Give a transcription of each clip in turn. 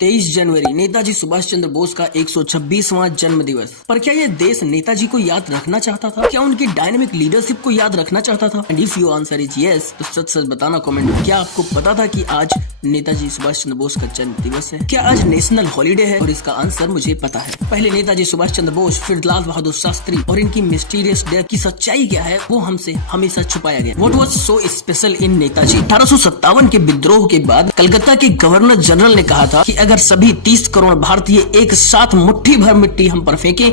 23 जनवरी नेताजी सुभाष चंद्र बोस का 126वां जन्म दिवस। पर क्या यह देश नेताजी को याद रखना चाहता था? क्या उनकी डायनेमिक लीडरशिप को याद रखना चाहता था? And if you answer is yes, तो सच सच बताना कमेंट में। क्या आपको पता था कि आज नेताजी सुभाष चंद्र बोस का जन्म दिवस है? क्या आज नेशनल हॉलीडे है? और इसका आंसर मुझे पता है। पहले नेताजी सुभाष चंद्र बोस, फिर लाल बहादुर शास्त्री, और इनकी मिस्टीरियस डेथ की सच्चाई क्या है वो हमसे हमेशा छुपाया गया। What was so special in Netaji? 1857 के विद्रोह के बाद कलकत्ता के गवर्नर जनरल ने कहा था कि अगर सभी 30 करोड़ भारतीय एक साथ मुट्ठी भर मिट्टी हम पर फेंके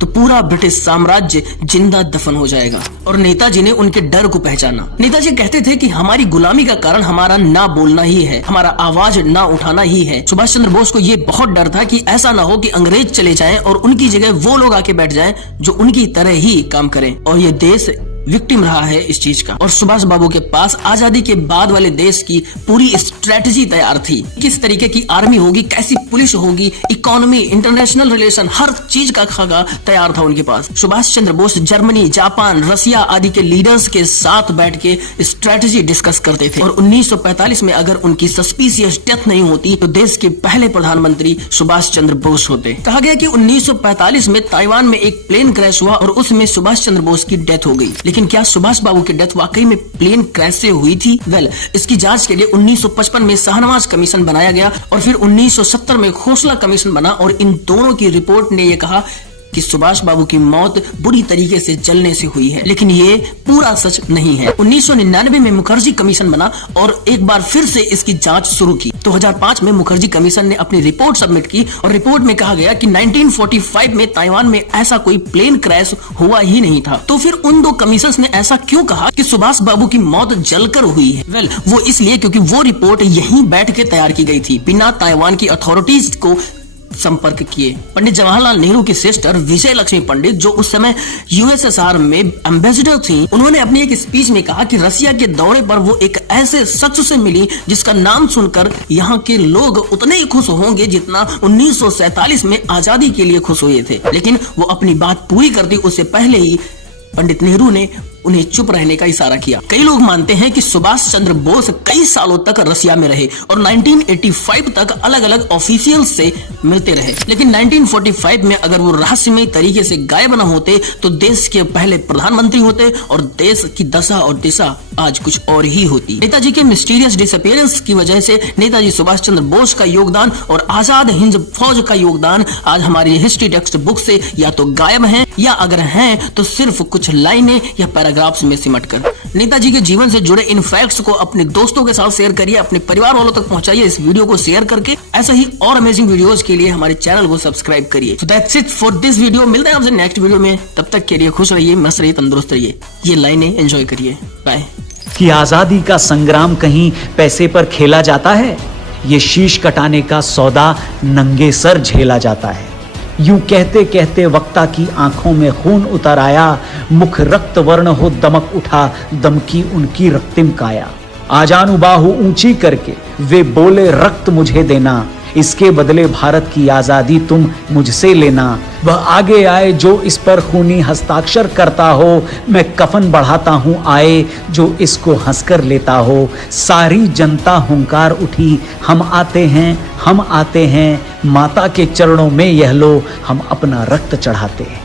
तो पूरा ब्रिटिश साम्राज्य जिंदा दफन हो जाएगा। और नेताजी ने उनके डर को पहचाना। नेताजी कहते थे कि हमारी गुलामी का कारण हमारा ना बोलना ही है, हमारा आवाज ना उठाना ही है। सुभाष चंद्र बोस को ये बहुत डर था कि ऐसा ना हो कि अंग्रेज चले जाएं और उनकी जगह वो लोग आके बैठ जाएं जो उनकी तरह ही काम करें, और ये देश विक्टिम रहा है इस चीज का। और सुभाष बाबू के पास आजादी के बाद वाले देश की पूरी स्ट्रेटजी तैयार थी। किस तरीके की आर्मी होगी, कैसी पुलिस होगी, इकोनॉमी, इंटरनेशनल रिलेशन, हर चीज का खाका तैयार था उनके पास। सुभाष चंद्र बोस जर्मनी, जापान, रसिया आदि के लीडर्स के साथ बैठ के स्ट्रेटजी डिस्कस करते थे। और 1945 में अगर उनकी सस्पिशियस डेथ नहीं होती तो देश के पहले प्रधानमंत्री सुभाष चंद्र बोस होते। कहा गया कि 1945 में ताइवान में एक प्लेन क्रैश हुआ और उसमें सुभाष चंद्र बोस की डेथ हो गई। लेकिन क्या सुभाष बाबू की डेथ वाकई में प्लेन क्रैश से हुई थी? इसकी जांच के लिए 1955 में शाहनवाज कमीशन बनाया गया और फिर 1970 में खोसला कमीशन बना, और इन दोनों की रिपोर्ट ने यह कहा कि सुभाष बाबू की मौत बुरी तरीके से जलने से हुई है। लेकिन ये पूरा सच नहीं है। 1999 में मुखर्जी कमीशन बना और एक बार फिर से इसकी जांच शुरू की। 2005 में मुखर्जी कमीशन ने अपनी रिपोर्ट सबमिट की और रिपोर्ट में कहा गया कि 1945 में ताइवान में ऐसा कोई प्लेन क्रैश हुआ ही नहीं था। तो फिर उन दो कमीशंस ने ऐसा क्यों कहा कि सुभाष बाबू की मौत जलकर हुई है? वो इसलिए क्योंकि वो रिपोर्ट यहीं बैठ के तैयार की गई थी, बिना ताइवान की अथॉरिटीज को संपर्क किए। पंडित जवाहरलाल नेहरू की सिस्टर विजय लक्ष्मी पंडित, जो उस समय यूएसएसआर में एम्बेसडर थी, उन्होंने अपनी एक स्पीच में कहा कि रसिया के दौरे पर वो एक ऐसे शख्स से मिली जिसका नाम सुनकर यहाँ के लोग उतने ही खुश होंगे जितना 1947 में आजादी के लिए खुश हुए थे। लेकिन वो अपनी बात पूरी कर दी उससे पहले ही पंडित नेहरू ने उन्हें चुप रहने का इशारा किया। कई लोग मानते हैं कि सुभाष चंद्र बोस कई सालों तक रसिया में रहे और 1985 तक अलग अलग ऑफिशियल से मिलते रहे। लेकिन 1945 में अगर वो रहस्यमय तरीके से गायब न होते तो देश के पहले प्रधानमंत्री होते और देश की दशा और दिशा आज कुछ और ही होती। नेताजी के मिस्टीरियस डिसअपीयरेंस की वजह से नेताजी सुभाष चंद्र बोस का योगदान और आजाद हिंद फौज का योगदान आज हमारी हिस्ट्री टेक्स्ट बुक से या तो गायब है, या अगर हैं तो सिर्फ कुछ लाइनें या पैराग्राफ्स में सिमटकर। नेताजी के जीवन से जुड़े इन फैक्ट्स को अपने दोस्तों के साथ शेयर करिए, अपने परिवार वालों तक पहुंचाइए इस वीडियो को शेयर करके। ऐसा ही और अमेजिंग वीडियोस के लिए हमारे चैनल को सब्सक्राइब करिए। So that's it for this video. मिलते हैं आपसे नेक्स्ट वीडियो में। तब तक के लिए खुश रहिए, मस्त रहिए, तंदुरुस्त रहिए। ये लाइनें एंजॉय करिए। बाय। कि आजादी का संग्राम कहीं पैसे पर खेला जाता है, ये शीश कटाने का सौदा नंगे सर झेला जाता है। यूं कहते कहते वक्ता की आंखों में खून उतर आया, मुख रक्त वर्ण हो दमक उठा, दमकी उनकी रक्तिम काया। आजानु बाहु ऊंची करके वे बोले रक्त मुझे देना, इसके बदले भारत की आजादी तुम मुझसे लेना। वह आगे आए जो इस पर खूनी हस्ताक्षर करता हो, मैं कफन बढ़ाता हूं आए जो इसको हंसकर लेता हो। सारी जनता हुंकार उठी, हम आते हैं, हम आते हैं, माता के चरणों में यह लो हम अपना रक्त चढ़ाते हैं।